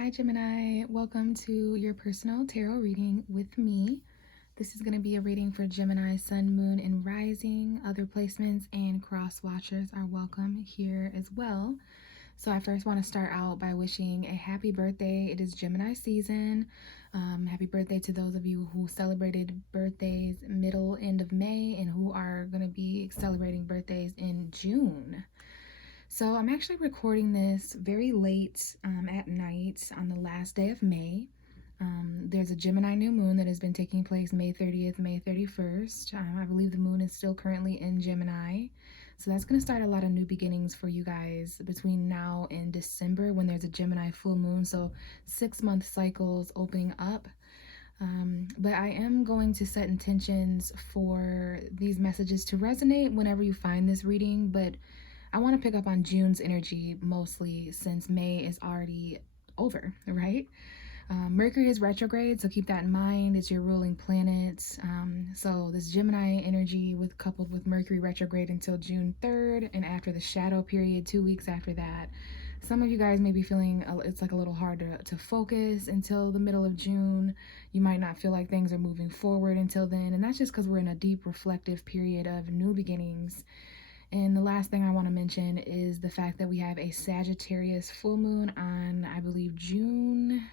Hi Gemini, welcome to your personal tarot reading with me. This is going to be a reading for Gemini, Sun, Moon, and Rising. Other placements and cross watchers are welcome here as well. So I first want to start out by wishing a happy birthday. It is Gemini season. Happy birthday to those of you who celebrated birthdays end of May and who are going to be celebrating birthdays in June. So I'm actually recording this very late at night on the last day of May. There's a Gemini new moon that has been taking place May 30th, May 31st. I believe the moon is still currently in Gemini. So that's going to start a lot of new beginnings for you guys between now and December when there's a Gemini full moon. So 6-month cycles opening up. But I am going to set intentions for these messages to resonate whenever you find this reading. But I want to pick up on June's energy mostly since May is already over, right? Mercury is retrograde, so keep that in mind. It's your ruling planet. So this Gemini energy coupled with Mercury retrograde until June 3rd, and after the shadow period, 2 weeks after that. Some of you guys may be feeling it's like a little hard to focus until the middle of June. You might not feel like things are moving forward until then, and that's just because we're in a deep reflective period of new beginnings. And the last thing I want to mention is the fact that we have a Sagittarius full moon on, I believe, June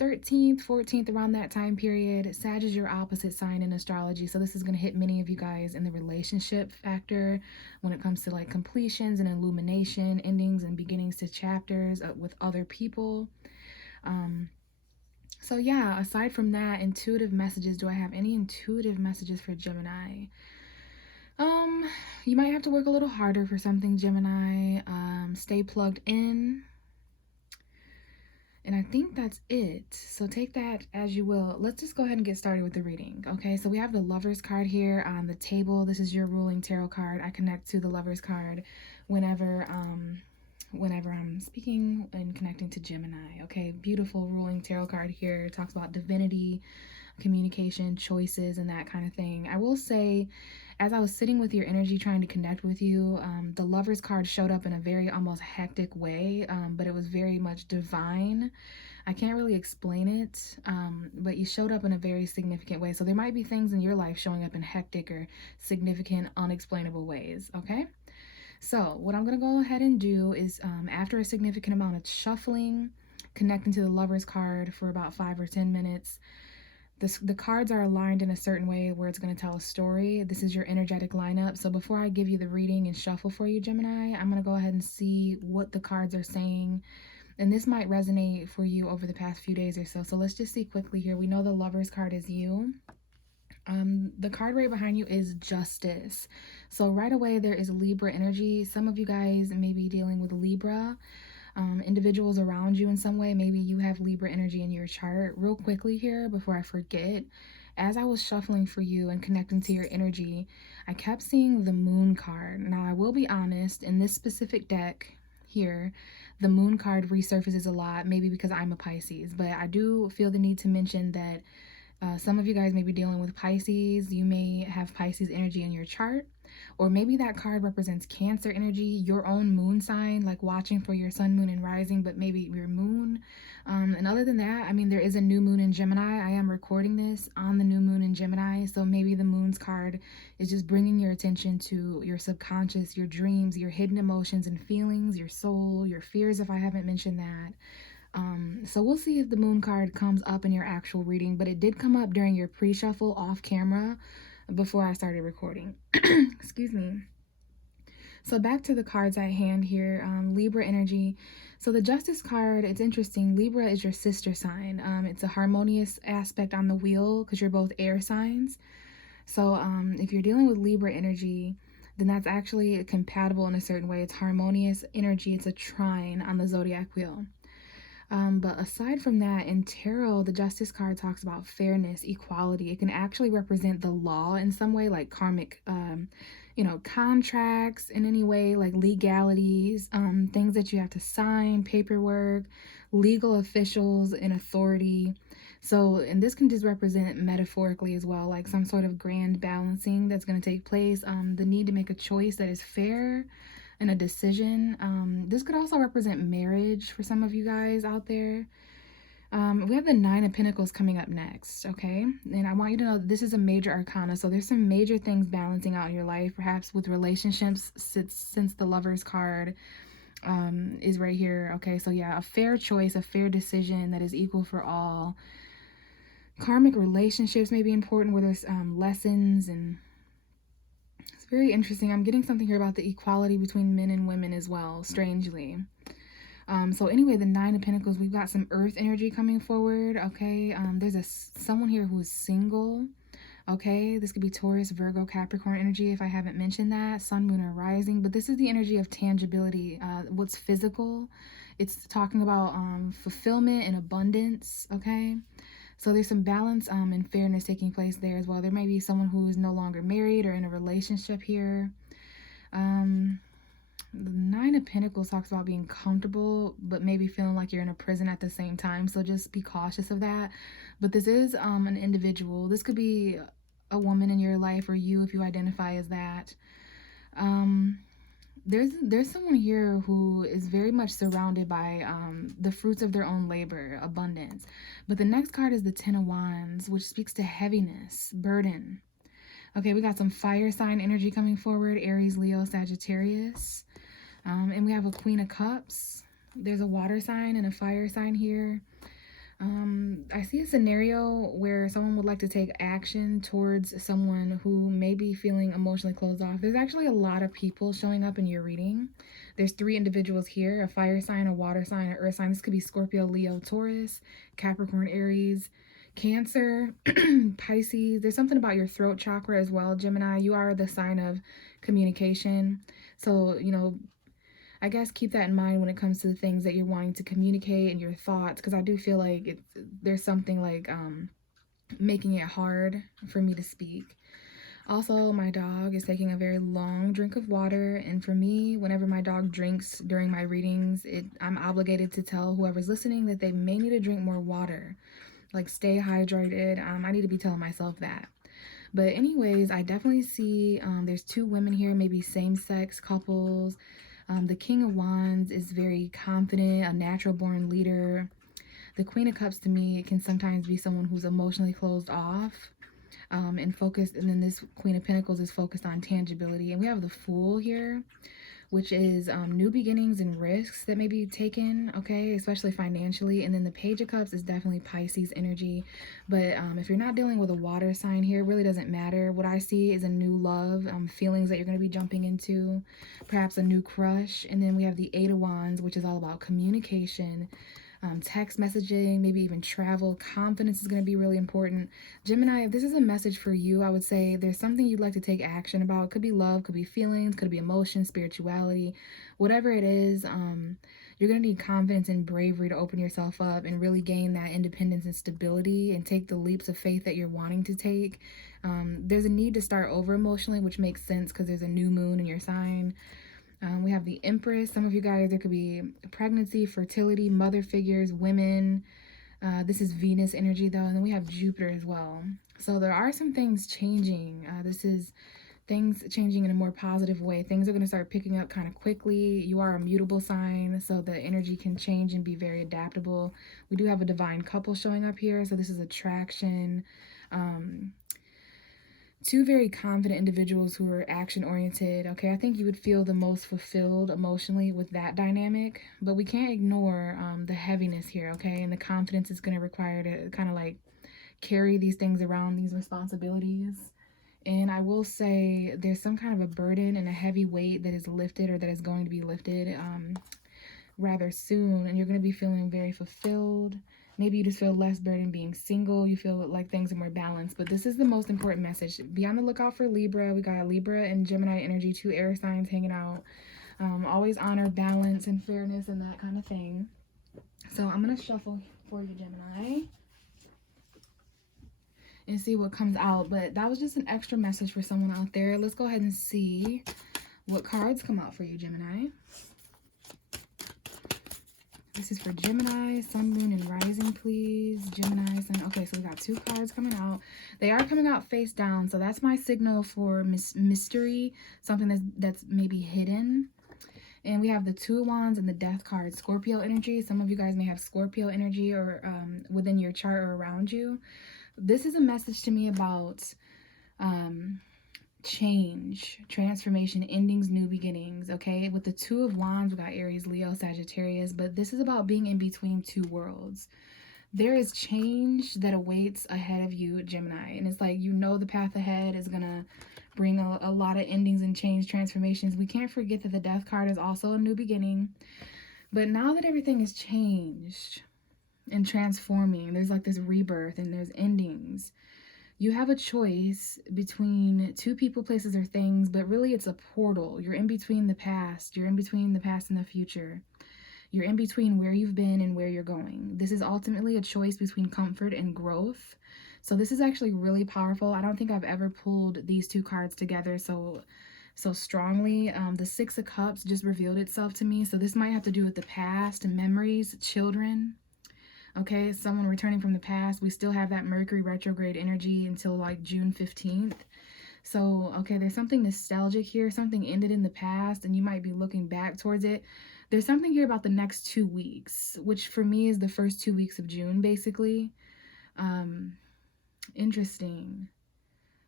13th, 14th, around that time period. Sag is your opposite sign in astrology, so this is going to hit many of you guys in the relationship factor when it comes to like completions and illumination, endings and beginnings to chapters with other people. So yeah, aside from that, intuitive messages. Do I have any intuitive messages for Gemini? You might have to work a little harder for something, Gemini. Stay plugged in. And I think that's it. So take that as you will. Let's just go ahead and get started with the reading. Okay, so we have the Lovers card here on the table. This is your ruling tarot card. I connect to the Lovers card whenever I'm speaking and connecting to Gemini. Okay, beautiful ruling tarot card here. It talks about divinity, communication, choices, and that kind of thing. I will say, as I was sitting with your energy trying to connect with you, the Lovers card showed up in a very almost hectic way, but it was very much divine. I can't really explain it, but you showed up in a very significant way. So there might be things in your life showing up in hectic or significant, unexplainable ways, okay? So what I'm going to go ahead and do is, after a significant amount of shuffling, connecting to the Lovers card for about 5 or 10 minutes, the cards are aligned in a certain way where it's going to tell a story. This is your energetic lineup. So before I give you the reading and shuffle for you, Gemini, I'm going to go ahead and see what the cards are saying. And this might resonate for you over the past few days or so. So let's just see quickly here. We know the Lovers card is you. The card right behind you is Justice. So right away there is Libra energy. Some of you guys may be dealing with Libra. Individuals around you in some way. Maybe you have Libra energy in your chart. Real quickly here before I forget, as I was shuffling for you and connecting to your energy, I kept seeing the Moon card. Now I will be honest, in this specific deck here, the Moon card resurfaces a lot, maybe because I'm a Pisces, but I do feel the need to mention that some of you guys may be dealing with Pisces. You may have Pisces energy in your chart, or maybe that card represents Cancer energy, your own moon sign, like watching for your sun, moon, and rising, but maybe your moon. And other than that, I mean, there is a new moon in Gemini. I am recording this on the new moon in Gemini, so maybe the moon's card is just bringing your attention to your subconscious, your dreams, your hidden emotions and feelings, your soul, your fears, if I haven't mentioned that. So we'll see if the moon card comes up in your actual reading, but it did come up during your pre-shuffle off camera before I started recording. Excuse me. So back to the cards at hand here, Libra energy. So the Justice card, it's interesting. Libra is your sister sign. It's a harmonious aspect on the wheel because you're both air signs. So if you're dealing with Libra energy, then that's actually compatible in a certain way. It's harmonious energy. It's a trine on the zodiac wheel. But aside from that, in tarot, the Justice card talks about fairness, equality. It can actually represent the law in some way, like karmic, contracts in any way, like legalities, things that you have to sign, paperwork, legal officials and authority. So, and this can just represent metaphorically as well, like some sort of grand balancing that's going to take place. The need to make a choice that is fair. and a decision. This could also represent marriage for some of you guys out there. We have the Nine of Pentacles coming up next, okay? And I want you to know this is a major arcana, so there's some major things balancing out in your life, perhaps with relationships, since the Lovers card is right here, okay? So yeah, a fair choice, a fair decision that is equal for all. Karmic relationships may be important, where there's lessons, and it's very interesting. I'm getting something here about the equality between men and women as well, strangely. So anyway, the Nine of Pentacles, we've got some earth energy coming forward, okay? There's someone here who is single, okay? This could be Taurus, Virgo, Capricorn energy, if I haven't mentioned that, sun, moon, or rising. But this is the energy of tangibility, what's physical. It's talking about fulfillment and abundance, okay? So there's some balance and fairness taking place there as well. There may be someone who is no longer married or in a relationship here. The Nine of Pentacles talks about being comfortable, but maybe feeling like you're in a prison at the same time. So just be cautious of that. But this is an individual. This could be a woman in your life, or you if you identify as that. There's someone here who is very much surrounded by the fruits of their own labor, abundance. But the next card is the Ten of Wands, which speaks to heaviness, burden. Okay, we got some fire sign energy coming forward, Aries, Leo, Sagittarius. And we have a Queen of Cups. There's a water sign and a fire sign here. I see a scenario where someone would like to take action towards someone who may be feeling emotionally closed off. There's actually a lot of people showing up in your reading. There's 3 individuals here, a fire sign, a water sign, an earth sign. This could be Scorpio, Leo, Taurus, Capricorn, Aries, Cancer, Pisces. There's something about your throat chakra as well, Gemini. You are the sign of communication. So, you know, I guess keep that in mind when it comes to the things that you're wanting to communicate and your thoughts, because I do feel like there's something like making it hard for me to speak. Also, my dog is taking a very long drink of water, and for me, whenever my dog drinks during my readings, I'm obligated to tell whoever's listening that they may need to drink more water. Like, stay hydrated. I need to be telling myself that. But anyways, I definitely see there's 2 women here, maybe same-sex couples. The King of Wands is very confident, a natural-born leader. The Queen of Cups, to me, can sometimes be someone who's emotionally closed off and focused. And then this Queen of Pentacles is focused on tangibility. And we have the Fool here, which is new beginnings and risks that may be taken, okay, especially financially. And then the Page of Cups is definitely Pisces energy. But if you're not dealing with a water sign here, it really doesn't matter. What I see is a new love, feelings that you're going to be jumping into, perhaps a new crush. And then we have the 8 of Wands, which is all about communication, text messaging, maybe even travel. Confidence is going to be really important. Gemini, if this is a message for you, I would say there's something you'd like to take action about. Could be love, could be feelings, could be emotion, spirituality, whatever it is. You're going to need confidence and bravery to open yourself up and really gain that independence and stability and take the leaps of faith that you're wanting to take. There's a need to start over emotionally, which makes sense because there's a new moon in your sign. We have the Empress. Some of you guys, there could be pregnancy, fertility, mother figures, women. This is Venus energy, though. And then we have Jupiter as well. So there are some things changing. This is things changing in a more positive way. Things are going to start picking up kind of quickly. You are a mutable sign, so the energy can change and be very adaptable. We do have a divine couple showing up here. So this is attraction. 2 very confident individuals who are action-oriented, okay? I think you would feel the most fulfilled emotionally with that dynamic, but we can't ignore the heaviness here, okay? And the confidence is going to require to kind of like carry these things around, these responsibilities. And I will say there's some kind of a burden and a heavy weight that is lifted, or that is going to be lifted rather soon, and you're going to be feeling very fulfilled. Maybe you just feel less burden being single. You feel like things are more balanced. But this is the most important message. Be on the lookout for Libra. We got Libra and Gemini energy, 2 air signs hanging out. Always honor balance and fairness and that kind of thing. So I'm going to shuffle for you, Gemini, and see what comes out. But that was just an extra message for someone out there. Let's go ahead and see what cards come out for you, Gemini. This is for Gemini, Sun, Moon, and Rising, please. Gemini, Sun. Okay, so we got 2 cards coming out. They are coming out face down, so that's my signal for mystery, something that's maybe hidden. And we have the Two of Wands and the Death card, Scorpio energy. Some of you guys may have Scorpio energy or within your chart or around you. This is a message to me about change, transformation, endings, new beginnings, okay? With the Two of Wands, we got Aries, Leo, Sagittarius, but this is about being in between two worlds. There is change that awaits ahead of you, Gemini, and it's like, you know, the path ahead is gonna bring a lot of endings and change, transformations. We can't forget that the Death card is also a new beginning. But now that everything is changed and transforming, there's like this rebirth and there's endings. You have a choice between two people, places, or things, but really it's a portal. You're in between the past. You're in between the past and the future. You're in between where you've been and where you're going. This is ultimately a choice between comfort and growth. So this is actually really powerful. I don't think I've ever pulled these two cards together so strongly. The Six of Cups just revealed itself to me. So this might have to do with the past and memories, children. Okay, someone returning from the past. We still have that Mercury retrograde energy until like June 15th. So, okay, there's something nostalgic here. Something ended in the past and you might be looking back towards it. There's something here about the next 2 weeks, which for me is the first 2 weeks of June, basically. Interesting.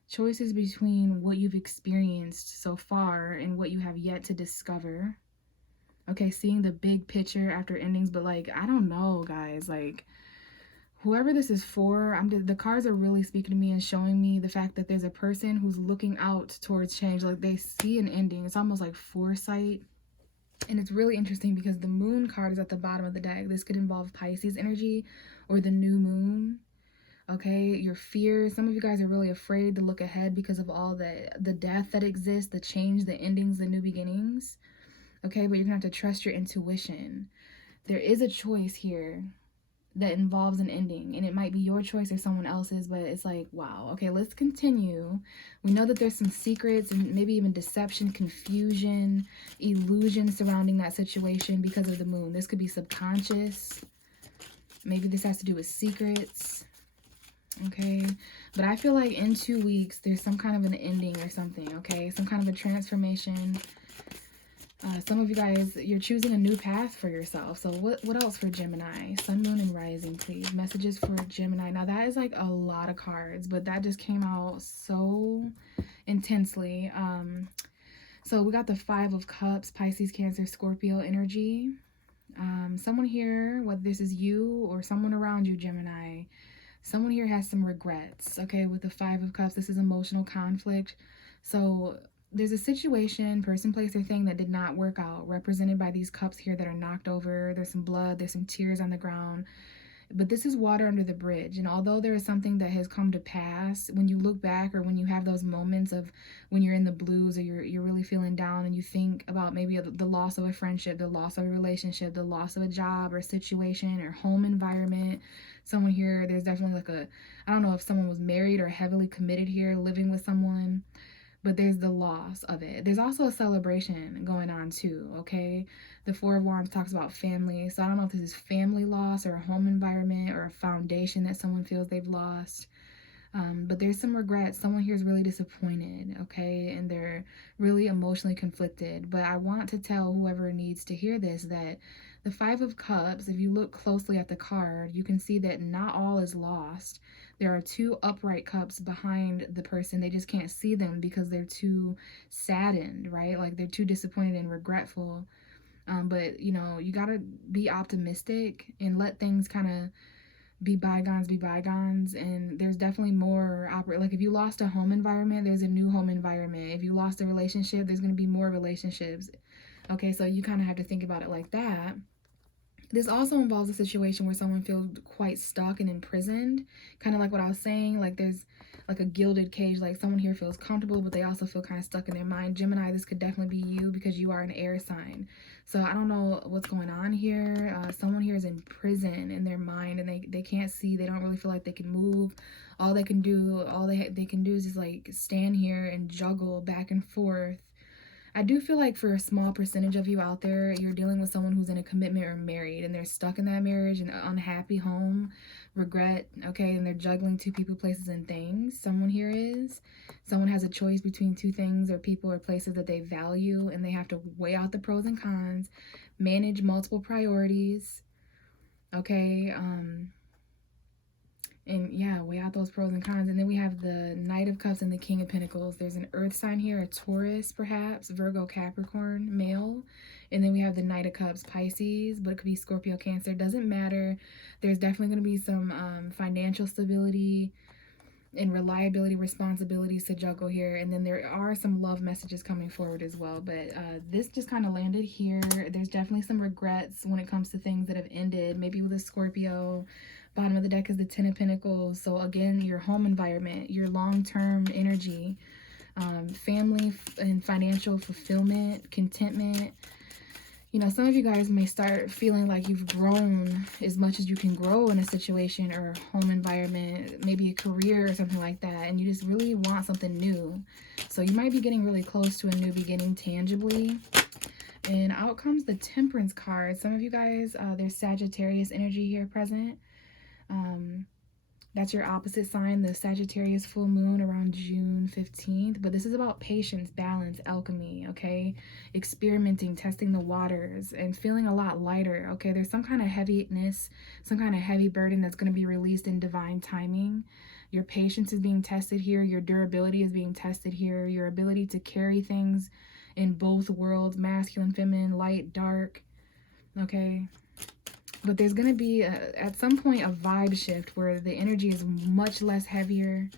Choices between what you've experienced so far and what you have yet to discover. Okay, seeing the big picture after endings, but like, I don't know, guys. Like, whoever this is for, the cards are really speaking to me and showing me the fact that there's a person who's looking out towards change. Like, they see an ending. It's almost like foresight. And it's really interesting because the Moon card is at the bottom of the deck. This could involve Pisces energy or the new moon. Okay, your fears. Some of you guys are really afraid to look ahead because of all the death that exists, the change, the endings, the new beginnings. Okay, but you're gonna have to trust your intuition. There is a choice here that involves an ending, and it might be your choice or someone else's, but it's like, wow. Okay, let's continue. We know that there's some secrets and maybe even deception, confusion, illusion surrounding that situation because of the moon. This could be subconscious. Maybe this has to do with secrets. Okay, but I feel like in 2 weeks there's some kind of an ending or something. Okay, some kind of a transformation. Some of you guys, you're choosing a new path for yourself. So what else for Gemini? Sun, Moon, and Rising, please. Messages for Gemini. Now that is like a lot of cards, but that just came out so intensely. So we got the Five of Cups, Pisces, Cancer, Scorpio energy. Someone here, whether this is you or someone around you, Gemini, someone here has some regrets. Okay, with the Five of Cups, this is emotional conflict. So there's a situation, person, place, or thing that did not work out, represented by these cups here that are knocked over. There's some blood, there's some tears on the ground. But this is water under the bridge. And although there is something that has come to pass, when you look back or when you have those moments of when you're in the blues or you're really feeling down and you think about maybe the loss of a friendship, the loss of a relationship, the loss of a job or situation or home environment, someone here, there's definitely like I don't know if someone was married or heavily committed here, living with someone, but there's the loss of it. There's also a celebration going on too, okay? The Four of Wands talks about family. So I don't know if this is family loss or a home environment or a foundation that someone feels they've lost. But there's some regrets. Someone here is really disappointed, okay? And they're really emotionally conflicted. But I want to tell whoever needs to hear this that the Five of Cups, if you look closely at the card, you can see that not all is lost. There are two upright cups behind the person. They just can't see them because they're too saddened, right? Like they're too disappointed and regretful. But, you know, you got to be optimistic and let things kind of be bygones. And there's definitely more like if you lost a home environment, there's a new home environment. If you lost a relationship, there's going to be more relationships. Okay, so you kind of have to think about it like that. This also involves a situation where someone feels quite stuck and imprisoned, kind of like what I was saying, like there's like a gilded cage, like someone here feels comfortable, but they also feel kind of stuck in their mind. Gemini, this could definitely be you because you are an air sign. So I don't know what's going on here. Someone here is in prison in their mind and they can't see, they don't really feel like they can move. All they can do is just like stand here and juggle back and forth. I do feel like for a small percentage of you out there, you're dealing with someone who's in a commitment or married, and they're stuck in that marriage and unhappy home, regret, okay, and they're juggling two people, places, and things. Someone here is. Someone has a choice between two things or people or places that they value, and they have to weigh out the pros and cons, manage multiple priorities, okay, and yeah, weigh out those pros and cons. And then we have the Knight of Cups and the King of Pentacles. There's an earth sign here, a Taurus perhaps, Virgo, Capricorn, male. And then we have the Knight of Cups, Pisces, but it could be Scorpio, Cancer. Doesn't matter. There's definitely going to be some financial stability and reliability, responsibilities to juggle here. And then there are some love messages coming forward as well. But this just kind of landed here. There's definitely some regrets when it comes to things that have ended, maybe with a Scorpio. Bottom of the deck is the Ten of Pentacles. So again, your home environment, your long-term energy, family and financial fulfillment, contentment. You know, some of you guys may start feeling like you've grown as much as you can grow in a situation or home environment, maybe a career or something like that, and you just really want something new. So you might be getting really close to a new beginning tangibly. And out comes the Temperance card. Some of you guys, there's Sagittarius energy here present. That's your opposite sign, the Sagittarius full moon around June 15th. But this is about patience, balance, alchemy, okay? Experimenting, testing the waters, and feeling a lot lighter, okay? There's some kind of heaviness, some kind of heavy burden that's going to be released in divine timing. Your patience is being tested here. Your durability is being tested here. Your ability to carry things in both worlds, masculine, feminine, light, dark, okay? But there's going to be, at some point, a vibe shift where the energy is much less heavier.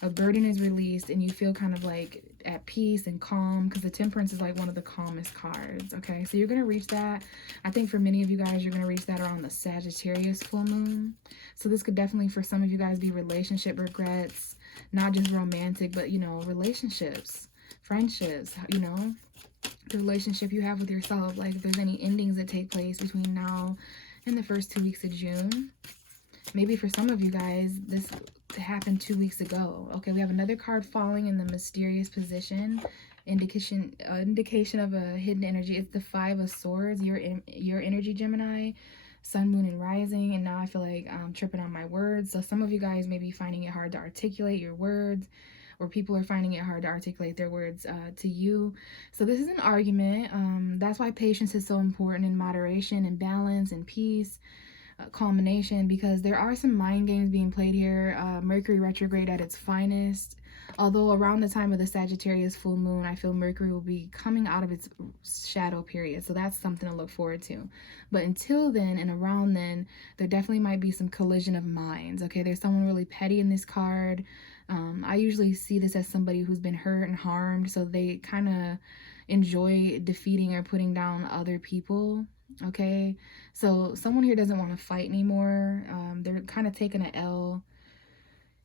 A burden is released and you feel kind of like at peace and calm, because the Temperance is like one of the calmest cards, okay? So you're going to reach that. I think for many of you guys, you're going to reach that around the Sagittarius full moon. So this could definitely, for some of you guys, be relationship regrets, not just romantic, but, you know, relationships, friendships, you know, the relationship you have with yourself. Like if there's any endings that take place between now in the first 2 weeks of June. Maybe for some of you guys, this happened 2 weeks ago. Okay, we have another card falling in the mysterious position. Indication of a hidden energy. It's the Five of Swords. Your energy, Gemini, Sun, Moon, and Rising. And now I feel like I'm tripping on my words. So some of you guys may be finding it hard to articulate your words, or people are finding it hard to articulate their words to you. So this is an argument. That's why patience is so important, in moderation and balance and peace, culmination, because there are some mind games being played here. Mercury retrograde at its finest. Although around the time of the Sagittarius full moon, I feel Mercury will be coming out of its shadow period. So that's something to look forward to. But until then and around then, there definitely might be some collision of minds. Okay, there's someone really petty in this card. I usually see this as somebody who's been hurt and harmed, so they kind of enjoy defeating or putting down other people, okay? So someone here doesn't want to fight anymore. They're kind of taking an L,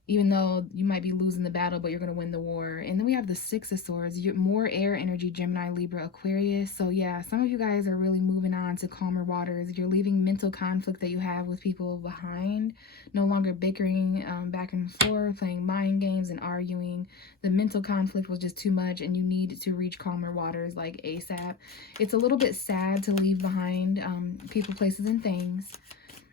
even though you might be losing the battle, but you're going to win the war. And then we have the Six of Swords. You're more air energy, Gemini, Libra, Aquarius. So yeah, some of you guys are really moving on to calmer waters. You're leaving mental conflict that you have with people behind. No longer bickering back and forth, playing mind games and arguing. The mental conflict was just too much and you need to reach calmer waters like ASAP. It's a little bit sad to leave behind people, places, and things.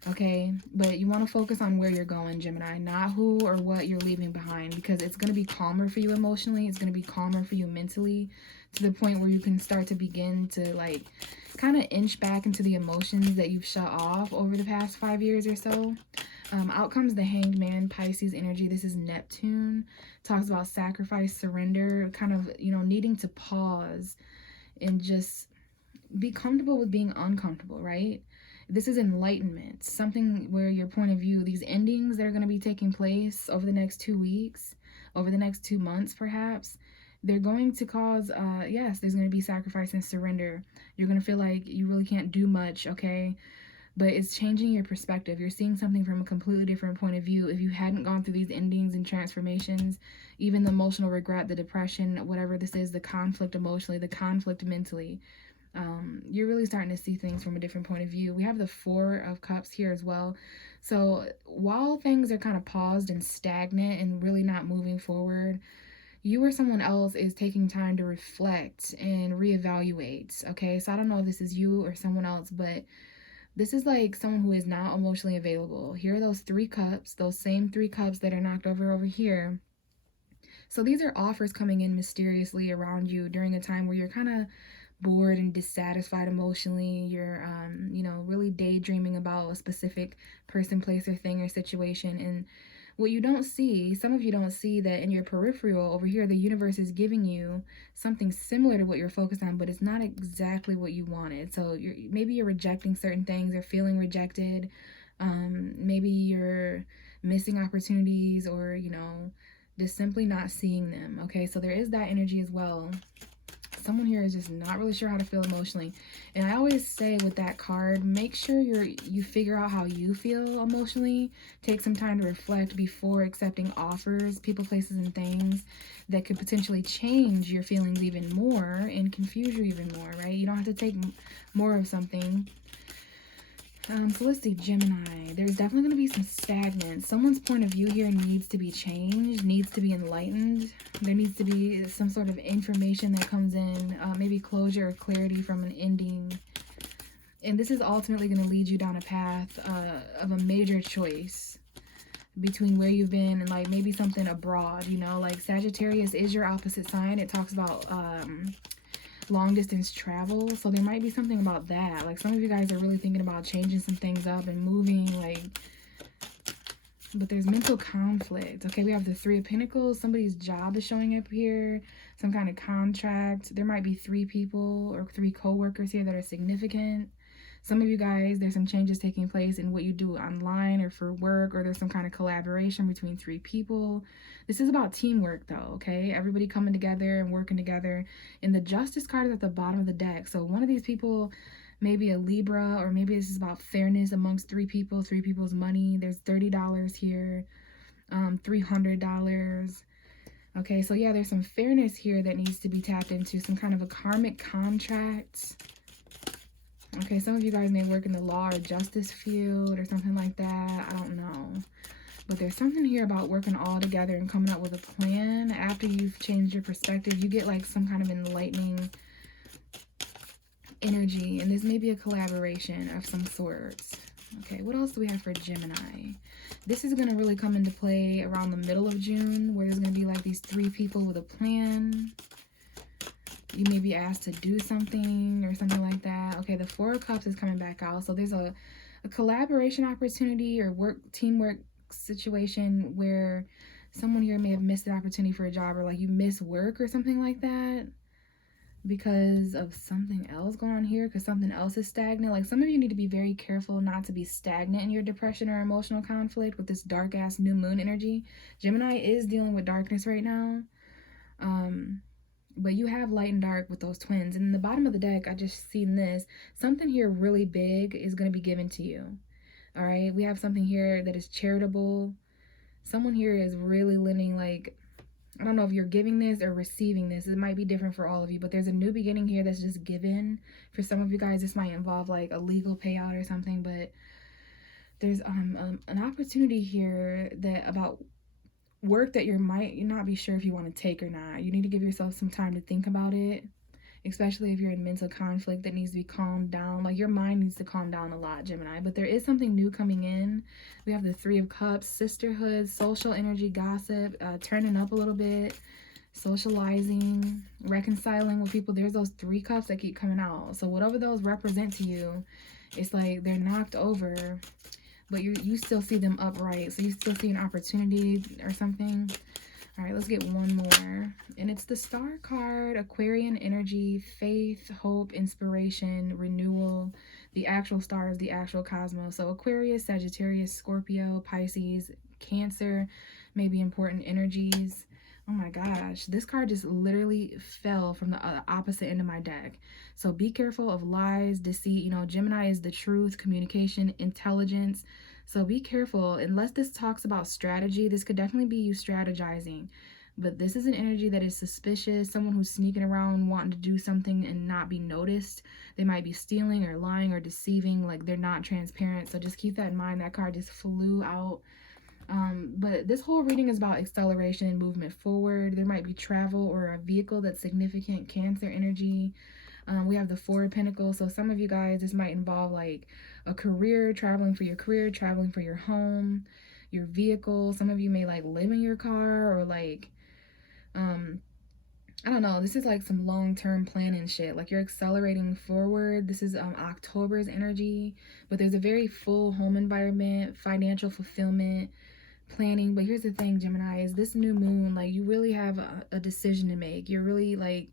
Okay, but you want to focus on where you're going, Gemini, not who or what you're leaving behind, because it's going to be calmer for you emotionally. It's going to be calmer for you mentally, to the point where you can start to begin to like kind of inch back into the emotions that you've shut off over the past 5 years or so. Out comes the Hanged Man, Pisces energy. This is Neptune. Talks about sacrifice, surrender, kind of, you know, needing to pause and just be comfortable with being uncomfortable, right? This is enlightenment, something where your point of view, these endings that are going to be taking place over the next 2 weeks, over the next 2 months perhaps, they're going to cause, yes, there's going to be sacrifice and surrender. You're going to feel like you really can't do much, okay? But it's changing your perspective. You're seeing something from a completely different point of view. If you hadn't gone through these endings and transformations, even the emotional regret, the depression, whatever this is, the conflict emotionally, the conflict mentally, you're really starting to see things from a different point of view. We have the Four of Cups here as well. So while things are kind of paused and stagnant and really not moving forward, you or someone else is taking time to reflect and reevaluate. Okay, so I don't know if this is you or someone else, but this is like someone who is not emotionally available. Here are those 3 cups, those same 3 cups that are knocked over here. So these are offers coming in mysteriously around you during a time where you're kind of bored and dissatisfied emotionally. You're, really daydreaming about a specific person, place, or thing or situation. And what you don't see, some of you don't see that in your peripheral over here, the universe is giving you something similar to what you're focused on, but it's not exactly what you wanted. So maybe you're rejecting certain things or feeling rejected. Maybe you're missing opportunities, or just simply not seeing them. Okay, so there is that energy as well. Someone here is just not really sure how to feel emotionally. And I always say with that card, make sure you figure out how you feel emotionally. Take some time to reflect before accepting offers, people, places, and things that could potentially change your feelings even more and confuse you even more, right? You don't have to take more of something. So let's see, Gemini. There's definitely going to be some stagnant. Someone's point of view here needs to be changed, needs to be enlightened. There needs to be some sort of information that comes in, maybe closure or clarity from an ending. And this is ultimately going to lead you down a path of a major choice between where you've been and like maybe something abroad, like Sagittarius is your opposite sign. It talks about long distance travel, so there might be something about that. Like some of you guys are really thinking about changing some things up and moving, but there's mental conflict. Okay, we have the 3 of Pentacles. Somebody's job is showing up here, some kind of contract. There might be 3 people or 3 co-workers here that are significant. Some of you guys, there's some changes taking place in what you do online or for work, or there's some kind of collaboration between 3 people. This is about teamwork though, okay? Everybody coming together and working together. And the Justice card is at the bottom of the deck. So one of these people may be a Libra, or maybe this is about fairness amongst 3 people, 3 people's money. There's $30 here, $300. Okay, so yeah, there's some fairness here that needs to be tapped into, some kind of a karmic contract. Okay, some of you guys may work in the law or justice field or something like that. I don't know. But there's something here about working all together and coming up with a plan. After you've changed your perspective, you get like some kind of enlightening energy. And this may be a collaboration of some sorts. Okay, what else do we have for Gemini? This is going to really come into play around the middle of June, where there's going to be like these 3 people with a plan. You may be asked to do something or something like that. Okay, the 4 of Cups is coming back out. So there's a collaboration opportunity or teamwork situation where someone here may have missed an opportunity for a job, or like you miss work or something like that because of something else going on here, because something else is stagnant. Like some of you need to be very careful not to be stagnant in your depression or emotional conflict with this dark ass new moon energy. Gemini is dealing with darkness right now. But you have light and dark with those twins. And in the bottom of the deck, I just seen this. Something here really big is going to be given to you. All right? We have something here that is charitable. Someone here is really lending, like, I don't know if you're giving this or receiving this. It might be different for all of you. But there's a new beginning here that's just given. For some of you guys, this might involve, like, a legal payout or something. But there's an opportunity here that about work that you might not be sure if you want to take or not. You need to give yourself some time to think about it, especially if you're in mental conflict that needs to be calmed down. Like your mind needs to calm down a lot, Gemini. But there is something new coming in. We have the 3 of Cups, sisterhood, social energy, gossip, turning up a little bit, socializing, reconciling with people. There's those 3 cups that keep coming out. So whatever those represent to you, it's like they're knocked over, but you still see them upright. So you still see an opportunity or something. All right, let's get one more. And it's the Star card, Aquarian energy, faith, hope, inspiration, renewal. The actual stars, the actual cosmos. So Aquarius, Sagittarius, Scorpio, Pisces, Cancer, maybe important energies. Oh my gosh, this card just literally fell from the opposite end of my deck. So be careful of lies, deceit. Gemini is the truth, communication, intelligence. So be careful. Unless this talks about strategy, this could definitely be you strategizing. But this is an energy that is suspicious, someone who's sneaking around wanting to do something and not be noticed. They might be stealing or lying or deceiving, like they're not transparent. So just keep that in mind. That card just flew out But this whole reading is about acceleration and movement forward. There might be travel or a vehicle that's significant. Cancer energy. We have the Four of Pentacles. So some of you guys, this might involve like a career, traveling for your career, traveling for your home, your vehicle. Some of you may like live in your car, or like, I don't know. This is like some long-term planning shit. Like you're accelerating forward. This is October's energy, but there's a very full home environment, financial fulfillment, planning. But here's the thing, Gemini, is this new moon, like you really have a decision to make. You're really like,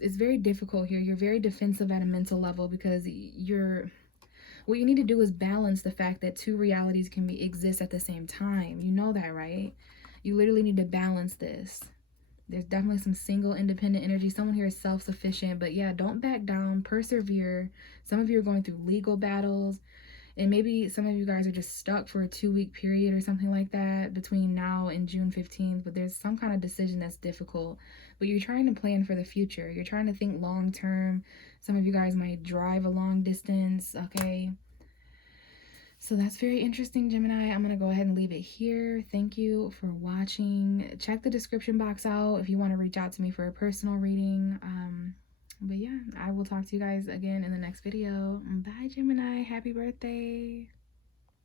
it's very difficult here. You're very defensive at a mental level because what you need to do is balance the fact that two realities can exist at the same time. You know that, right? You literally need to balance this. There's definitely some single independent energy. Someone here is self-sufficient, but yeah, don't back down, persevere. Some of you are going through legal battles, and maybe some of you guys are just stuck for a 2-week period or something like that between now and June 15th, but there's some kind of decision that's difficult. But you're trying to plan for the future. You're trying to think long term. Some of you guys might drive a long distance, okay? So that's very interesting, Gemini. I'm going to go ahead and leave it here. Thank you for watching. Check the description box out if you want to reach out to me for a personal reading. But yeah, I will talk to you guys again in the next video. Bye, Gemini. Happy birthday.